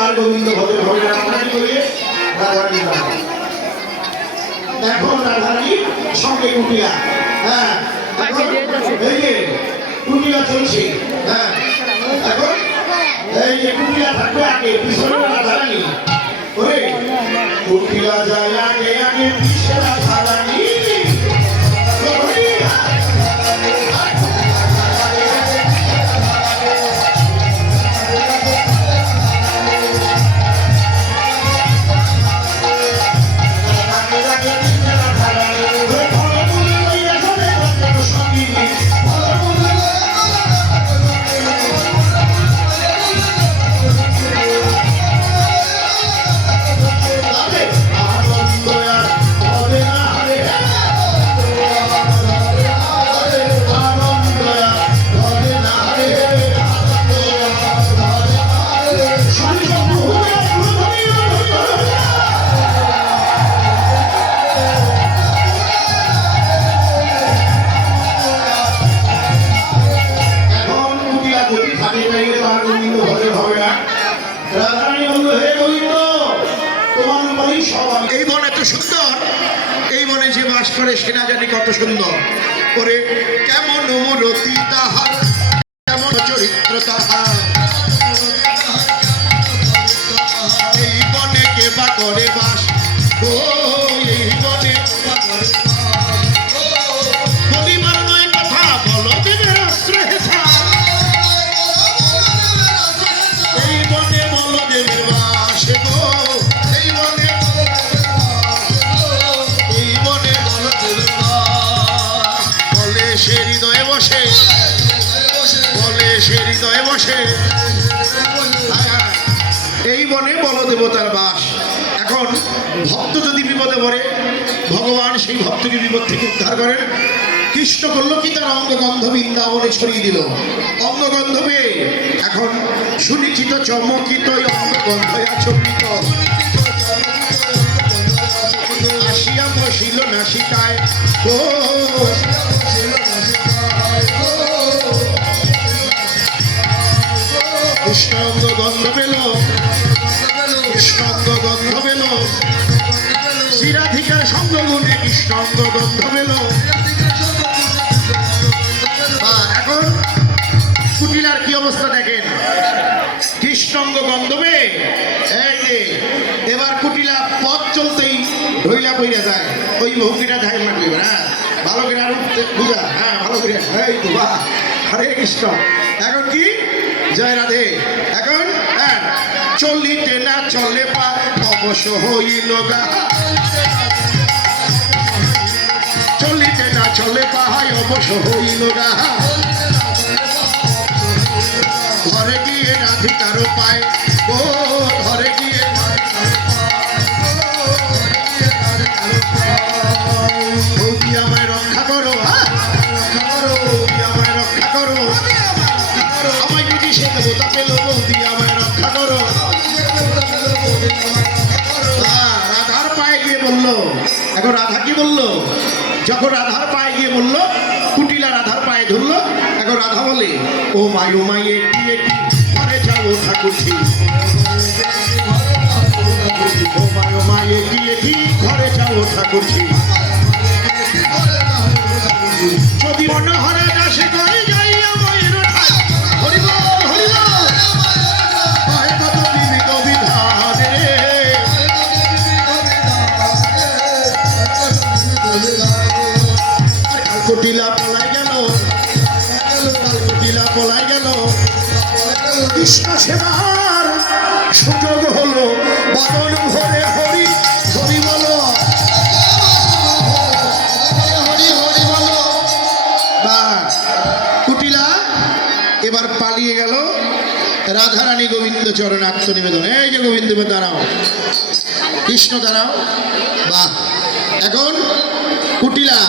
আর গোবিন্দ ভদ্র ভবে রাধারানী বলে রাধারানী এখন রাধারানী সঙ্গে কুটিয়া। হ্যাঁ এই যে কুটিয়া চলছে। হ্যাঁ এখন এই যে কুটিয়া থাকবে আগে, পিছনে রাধারানী। ওরে কুটিয়া যায় আগে আগে, পিছনে রাধারানী। এই বন এত সুন্দর, এই বনে যে বাস করে সে না জানি কত সুন্দর। করে কেমন মূরতি তাহার, কেমন চরিত্র তাহার, এই বনে কে বা করে বাস। ও এই বনে পরিবার নয় কথা বলো দেবের আশ্রয়, এই বনে বলো দেবের বাস গো। সে হৃদয়ে বসে, বলে সে হৃদয়ে বসে, এই বনে বলদেবতার বাস। এখন ভক্ত যদি বিপদে পড়ে, ভগবান সেই ভক্তকে বিপদ থেকে উদ্ধার করেন। কৃষ্ণ করলো কি, তার অঙ্গগন্ধ বৃন্দাবনে ছড়িয়ে দিল। অঙ্গগন্ধ পেয়ে এখন সুনিশ্চিত চমকিত অঙ্গগন্ধ আচমকিত আসিয়া বসিল নাসিকায়। ও কৃষ্ণাঙ্গ গন্ধ পেল, কৃষ্ণাঙ্গ গন্ধ পেল, শ্রীরাধিকার সঙ্গ গুণে কৃষ্ণাঙ্গ গন্ধ পেল। এখন কুটিলার কি অবস্থা দেখেন, কৃষ্ণাঙ্গ গন্ধ পেয়ে এই যে এবার কুটিলা পথ চলতেই ঢইলা পইরা যায়। ওই ভঙ্গিটা ধারণ না করবে। হ্যাঁ ভালো করে আর বুঝা, হ্যাঁ ভালো করে, এই তো বাহ, হরে কৃষ্ণ। এখন কি জয় রাধে। এখন হ্যাঁ চলিতে না চলে পা, অবশ্য হইল গা, চলিতে না চলে পাহাই, অবশ্য হইল গা। ঘরে গিয়ে রাধিকার পায়, ও ঘরে গিয়ে আমায় রক্ষা করো, আমায় রক্ষা করো, আমায় যদি সে দেবতা পেল, বৌদি আমায় রক্ষা করো। রাধার পায়ে গিয়ে বললো। এখন রাধা কি বললো, যখন রাধার পায়ে গিয়ে বললো, কুটিলা রাধার পায়ে ধরলো। এখন রাধা বলে, ও মাই ও মাই এটি এটি ঘরে যাবো ঠাকুরছি, ও মাই ও মাই এটি এটি ঘরে যাবো ঠাকুরছি। যদি মনোহরে দাসে করে যাইয়া ময়ূর ঠাই, হরিব হরিব হয় কত বিবিধ বিধান রে। কুটিলা পলাই গেল, কুটিলা পলাই গেল। কৃষ্ণ সেবার সুযোগ হলো, বদন ভরে হরি হরি বলো, কুটিলা এবার পালিয়ে গেল। রাধারানী গোবিন্দ চরণ আত্মনিবেদন। এই যে গোবিন্দ দাঁড়াও, কৃষ্ণ দাঁড়াও, বাহ। এখন কুটিলা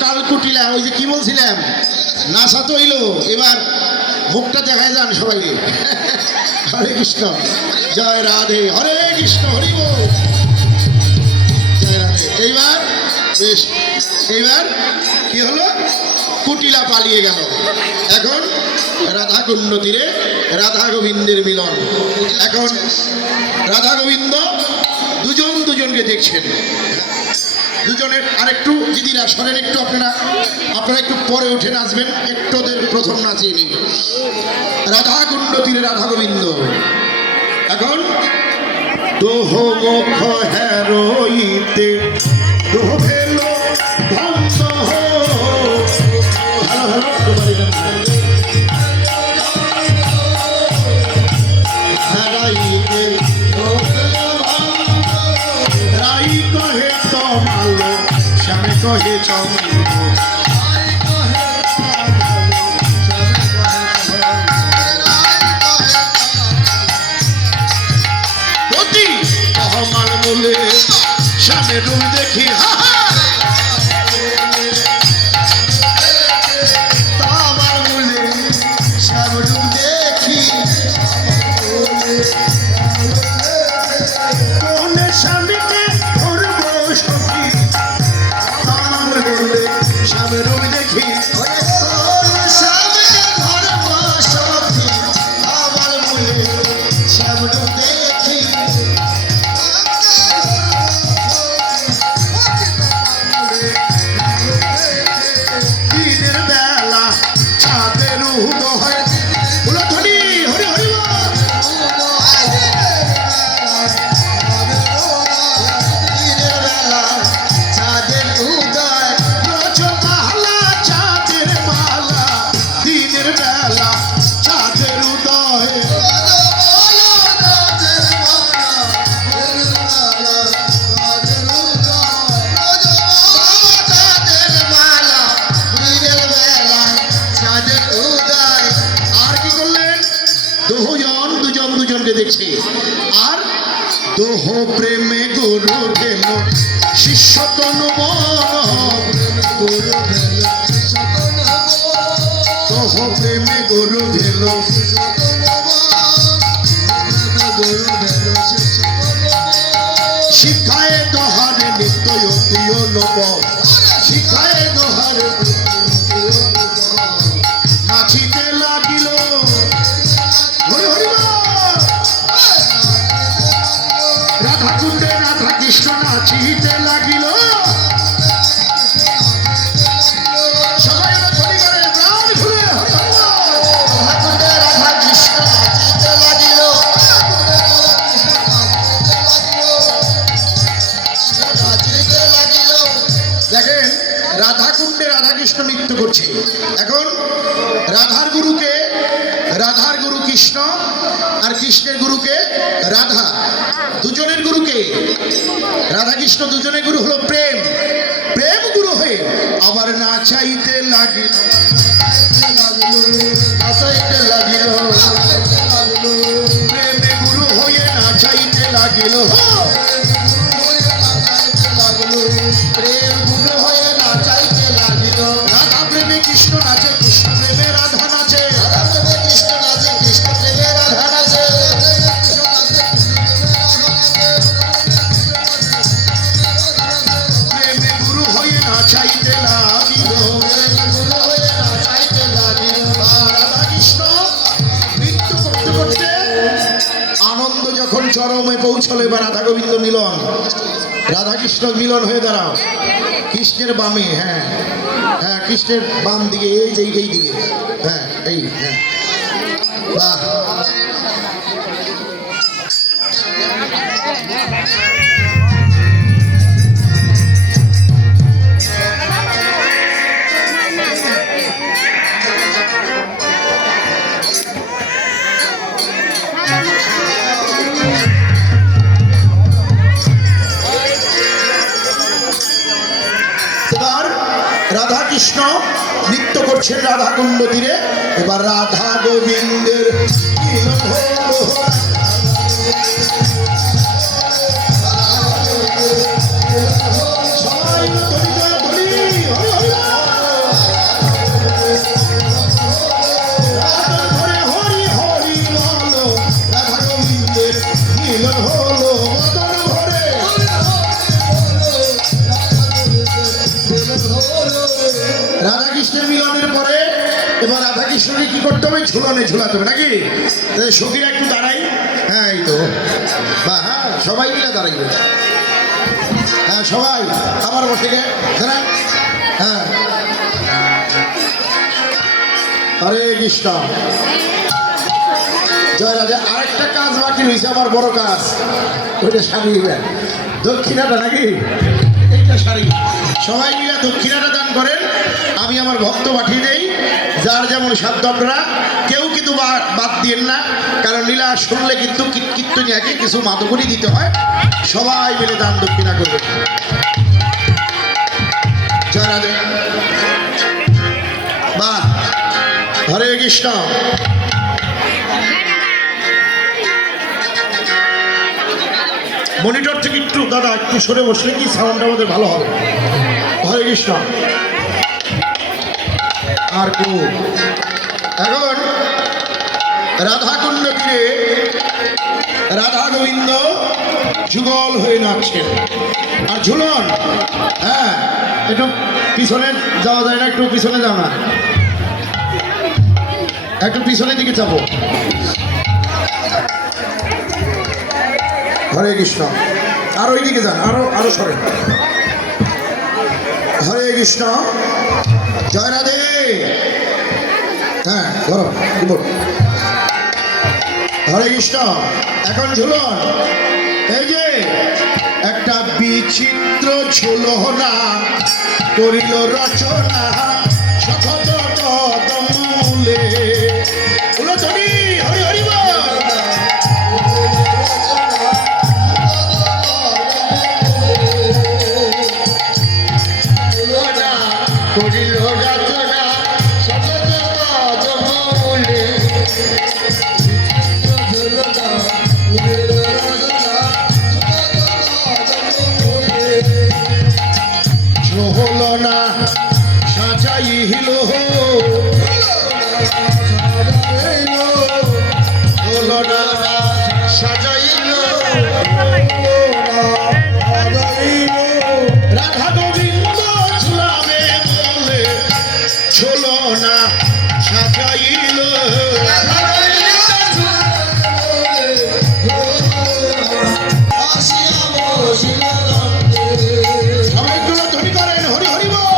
টাল কুটিলা, ওই যে কি বলছিলাম নাসা তো হইল, এবার মুখটা দেখায় যান সবাইকে। হরে কৃষ্ণ, জয় রাধে, হরে কৃষ্ণ, হরি বল, জয় রাধে। এইবার বেশ, এইবার কি হলো, কুটিলা পালিয়ে গেল। এখন রাধা কুণ্ড তীরে রাধা গোবিন্দের মিলন। এখন রাধা গোবিন্দ দুজন দুজনকে দেখছেন। দুজনের আরেকটু দিদিরা সরেন একটু, আপনারা একটু পরে উঠে নাচবেন, একটু ওদের প্রথম নাচিয়ে নিন। রাধা কুণ্ড তীরে রাধা গোবিন্দ। এখন দোহ মুখ হেরোইতে দোহ ভেলো ভঙ্গ হো। ভালো ভালো হেরাইতে রাই কহে তমালো শ্যামে কহে চন্দ্র। আমার বলে শ্যামে রূপ দেখি আমার বলে শ্যাম রূপ দেখি কোন স্বামীকে ধরব সখী। আমার বলে শ্যাম রূপ দেখি স্বামীকে ধরব সখী। আমার বলে শ্যাম রূপ দেখি দেখছে। আর দোহ প্রেমে গুরু গেল শিষ্য তনু দোহ প্রেমে গুরু গেল শিখায় দোহারে নিত্য অতীয় নব শিখায় দোহারে নাচিতে লাগিল রাধা কুণ্ডে রাধা কৃষ্ণ নাচিতে লাগিল। সবাই ধরি করে প্রাণ খুলে রাধা কুণ্ডে রাধা কৃষ্ণ নাচিতে লাগিল। দেখেন রাধা কুণ্ডে রাধা কৃষ্ণ নৃত্য করছে। এখন রাধার গুরু কৃষ্ণ আর কৃষ্ণের গুরুকে রাধা। দুজনের গুরুকে রাধা কৃষ্ণ দুজনের গুরু হলো প্রেম। প্রেম গুরু হয়ে আবার নাচাইতে লাগিল প্রেমে গুরু হয়ে নাচাইতে লাগিল। প্রেম গুরু হয়ে নাচাইতে লাগিল। রাধা প্রেমে কৃষ্ণ নাচে কৃষ্ণ প্রেমে রাধা নাচে রাধা প্রেমে কৃষ্ণ নাচে কৃষ্ণ প্রেমে রাধা নাচে। প্রেমে গুরু হয়ে নাচাইতে লাগিল গুরু হয়ে নাচাইতে লাগিল। রাধা কৃষ্ণ নৃত্য করতে করতে আনন্দ যখন চরমে পৌঁছলো এবার রাধা গোবিন্দ মিলন। রাধা কৃষ্ণ মিলন হয়ে দাঁড়াও কৃষ্ণের বামে। হ্যাঁ হ্যাঁ কৃষ্ণের বাম দিকে এই দিকে। হ্যাঁ এই হ্যাঁ বাহ। রাধা কৃষ্ণ নৃত্য করছেন রাধা কুণ্ড তীরে। এবার রাধা গোবিন্দের মিলন হলো। সবাই ধরে হরি হরি বলো। রাধা গোবিন্দের মিলন হলো। রাধা কৃষ্ণের মিলনের পরে এবার রাধা কৃষ্ণকে কি করতে হবে? ঝুলনে ঝুলাতে হবে নাকি? সখীরা একটু দাঁড়াই। হ্যাঁ এই তো বা হ্যাঁ সবাই মিলে দাঁড়াইবে। হ্যাঁ সবাই আবার বসে গে দাঁড়ান। হ্যাঁ হরে কৃষ্ণ জয় রাজা। আরেকটা কাজ বাকি রয়েছে, আমার বড় কাজ, ওইটা শাড়ি দক্ষিণাটা নাকি? এইটা শাড়ি সবাই মিলে দক্ষিণাটা দান করেন, আমি আমার ভক্ত পাঠিয়ে দেই। যার যেমন সাধ্য আপনারা কেউ কিন্তু বাদ দিয়েন না, কারণ লীলা শুনলে কিন্তু কীর্তনিয়াকে কিছু মাদকরি দিতে হয়। সবাই মিলে দান দক্ষিণা করবে। জয় রাধে। বাহ হরে কৃষ্ণ। মনিটর থেকে একটু দাদা একটু সরে বসলে কি সাউন্ডটা আমাদের ভালো হবে। হরে কৃষ্ণ। আর কেউ এখন রাধাকুণ্ড তীরে রাধা গোবিন্দ যুগল হয়ে নাচছেন। আর ঝুলন, হ্যাঁ একটু পিছনে যাওয়া যায় না? একটু পিছনে যাও না, একটু পিছনের দিকে যাবো। হরে কৃষ্ণ। আর ওই দিকে যান, আরো আরো সরে। হরে কৃষ্ণ। জয় রাধে। হ্যাঁ ধরো কিবোর্ড। হরে কৃষ্ণ। এখন ঝুলন, এই যে একটা বিচিত্র ঝুলনা করিল রচনা সখত কদমূলে। বলো ধরি হরি হরি বল। করিল রচনা সখত কদমূলে। ঝোলনা সাজাইল ঝোলনা সাজাইল রাধা গোবিন্দ ঝুলাবে বলে ঝোলনা সাজাইল। সবাইগুলো ধরি করেন হরি হরি বল।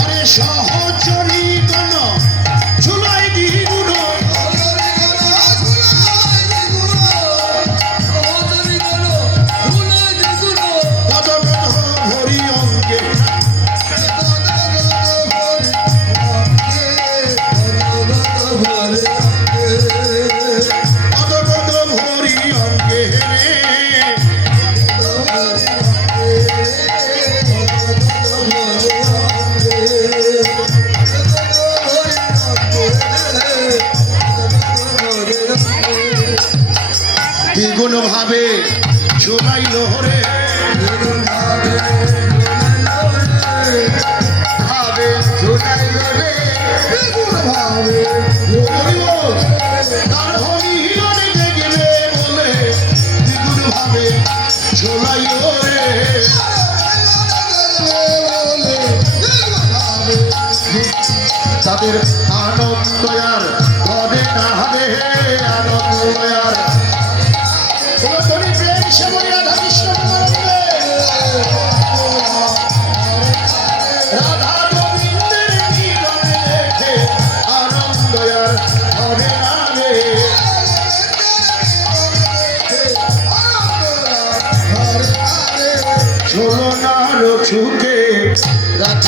আরে সহচরী গণ ঝুলাই দ্বিগুণ, কত কত হরি অঙ্গে কত কত হরি অঙ্গে রে। দ্বিগুণ ভাবে ঝুলাইল হরে ভাবে ঝুলাইল রে। দ্বিগুণ ভাবে তার হরি হিরণে দেখবে বলে দ্বিগুণ ভাবে ঝুলাইল রে। তাদের